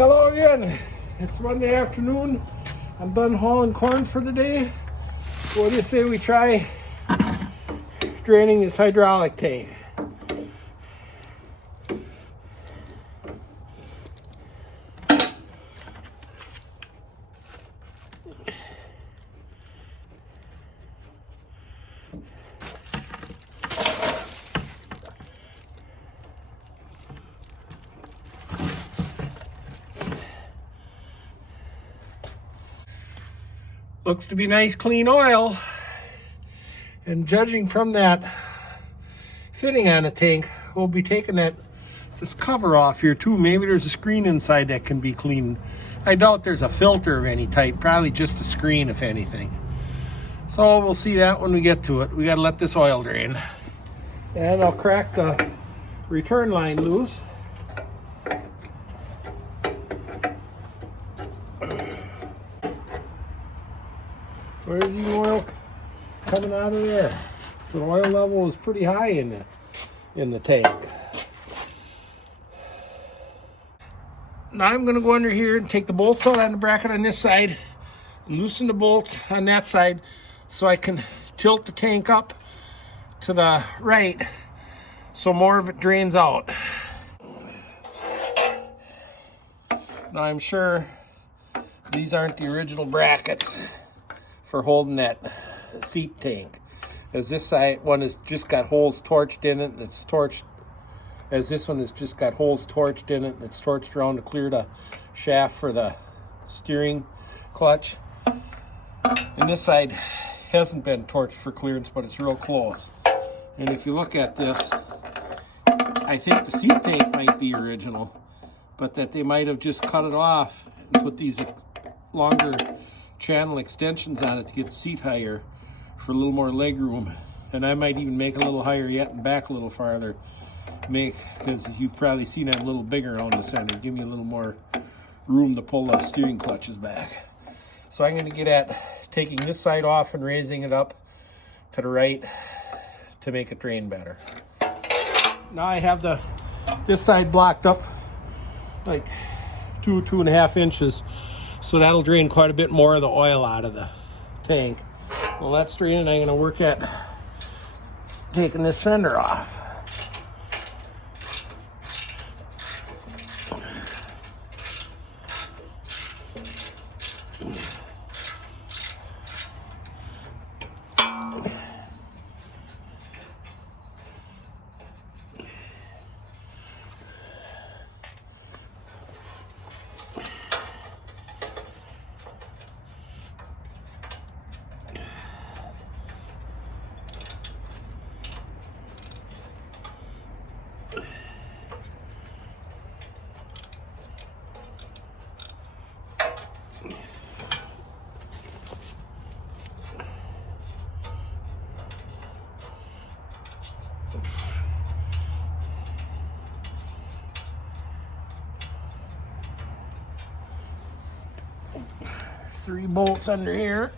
Hello again. It's Monday afternoon. I'm done hauling corn for the day. What do you say we try draining this hydraulic tank? Looks to be nice clean oil, and judging from that fitting on the tank, we'll be taking this cover off here too. Maybe there's a screen inside that can be cleaned. I doubt there's a filter of any type, probably just a screen if anything. So we'll see that when we get to it. We got to let this oil drain, and I'll crack the return line loose. Where's the oil coming out of there? The oil level is pretty high in the tank. Now I'm going to go under here and take the bolts out on the bracket on this side and loosen the bolts on that side so I can tilt the tank up to the right so more of it drains out. Now I'm sure these aren't the original brackets for holding that seat tank, as this side one has just got holes torched in it, and it's torched, as this one has just got holes torched in it, and it's torched around to clear the shaft for the steering clutch. And this side hasn't been torched for clearance, but it's real close. And if you look at this, I think the seat tank might be original, but that they might have just cut it off and put these longer channel extensions on it to get the seat higher for a little more leg room. And I might even make a little higher yet and back a little farther, because you've probably seen it a little bigger around the center, give me a little more room to pull the steering clutches back. So I'm going to get at taking this side off and raising it up to the right to make it drain better. Now I have this side blocked up like 2.5 inches, so that'll drain quite a bit more of the oil out of the tank. Well, that's draining. I'm going to work at taking this fender off. Three bolts under here.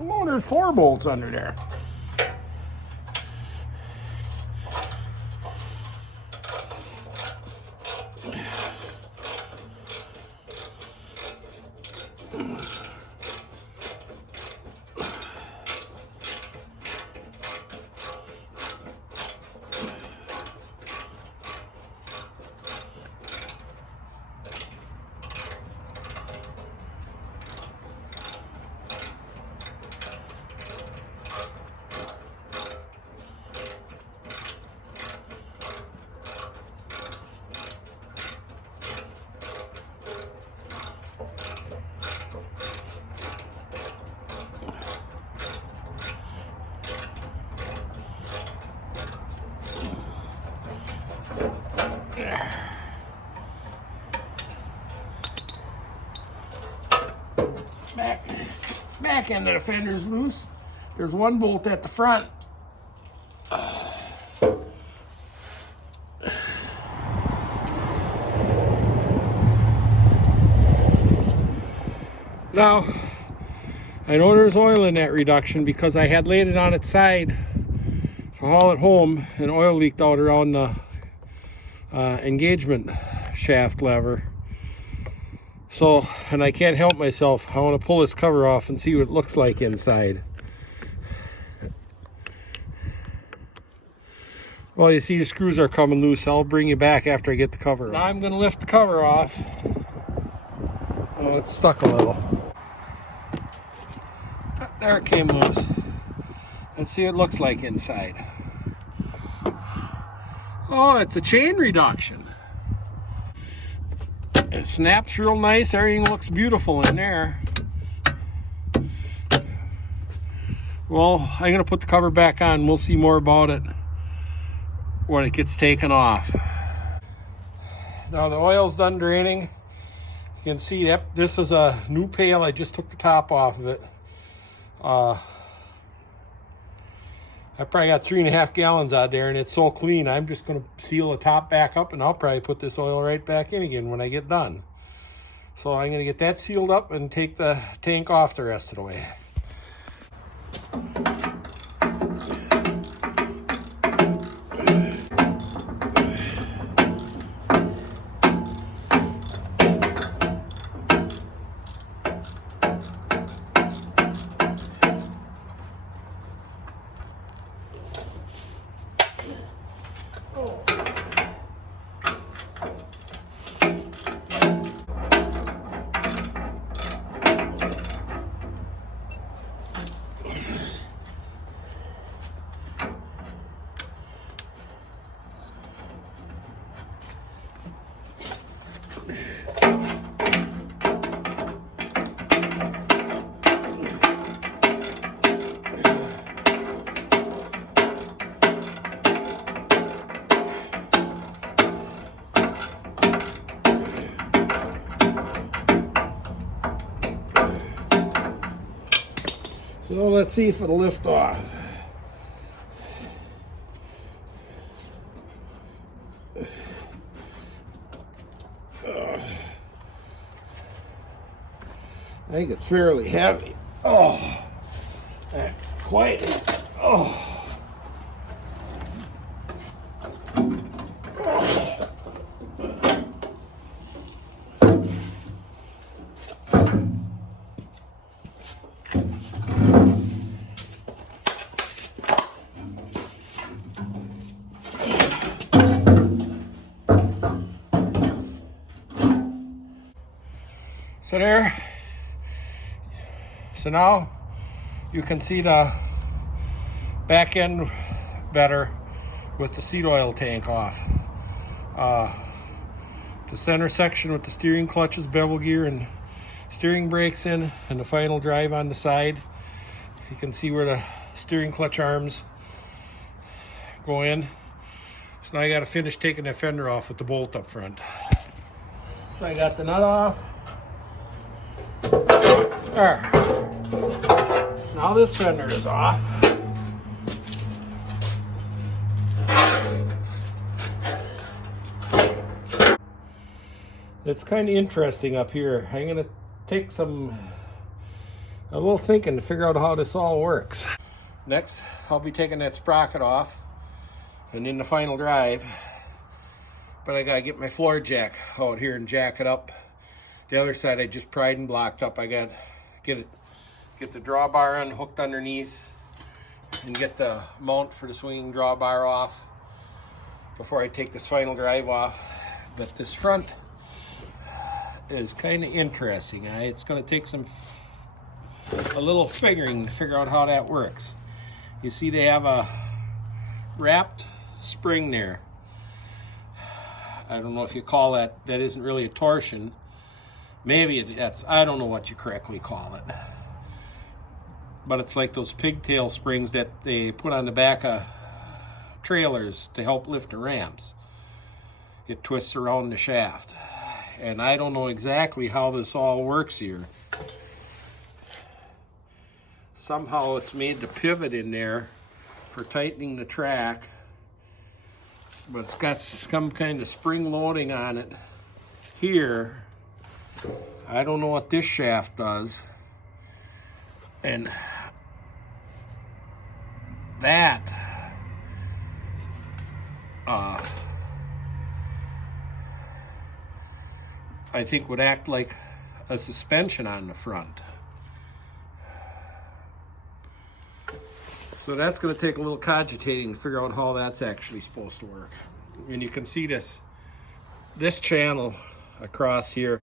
Oh, there's 4 bolts under there. back end of the fender's loose. There's one bolt at the front. Now, I know there's oil in that reduction because I had laid it on its side to haul it home, and oil leaked out around the engagement shaft lever. So, and I can't help myself. I want to pull this cover off and see what it looks like inside. Well, you see the screws are coming loose. I'll bring you back after I get the cover off. Now I'm going to lift the cover off. Oh, it's stuck a little. There it came loose. Let's see what it looks like inside. Oh, it's a chain reduction. It snaps real nice. Everything looks beautiful in there. Well, I'm going to put the cover back on. We'll see more about it when it gets taken off. Now the oil's done draining. You can see that this is a new pail. I just took the top off of it. I probably got 3.5 gallons out there, and it's so clean. I'm just going to seal the top back up, and I'll probably put this oil right back in again when I get done. So I'm going to get that sealed up and take the tank off the rest of the way. So let's see if it'll lift off. I think it's fairly heavy. Oh, quite. Oh. So there. So now you can see the back end better with the seat oil tank off. The center section with the steering clutches, bevel gear, and steering brakes in, and the final drive on the side. You can see where the steering clutch arms go in. So now I got to finish taking that fender off with the bolt up front. So I got the nut off. There. Now this fender is off. It's kind of interesting up here. I'm going to take a little thinking to figure out how this all works. Next, I'll be taking that sprocket off and in the final drive. But I got to get my floor jack out here and jack it up. The other side I just pried and blocked up. I got to get the drawbar unhooked underneath and get the mount for the swinging drawbar off before I take this final drive off. But this front is kind of interesting. It's going to take a little figuring to figure out how that works. You see they have a wrapped spring there. I don't know if you call that isn't really a torsion. Maybe that's, I don't know what you correctly call it. But it's like those pigtail springs that they put on the back of trailers to help lift the ramps. It twists around the shaft. And I don't know exactly how this all works here. somehow it's made the pivot in there for tightening the track, but it's got some kind of spring loading on it here. I don't know what this shaft does. And that I think would act like a suspension on the front. So that's going to take a little cogitating to figure out how that's actually supposed to work. And you can see this channel across here.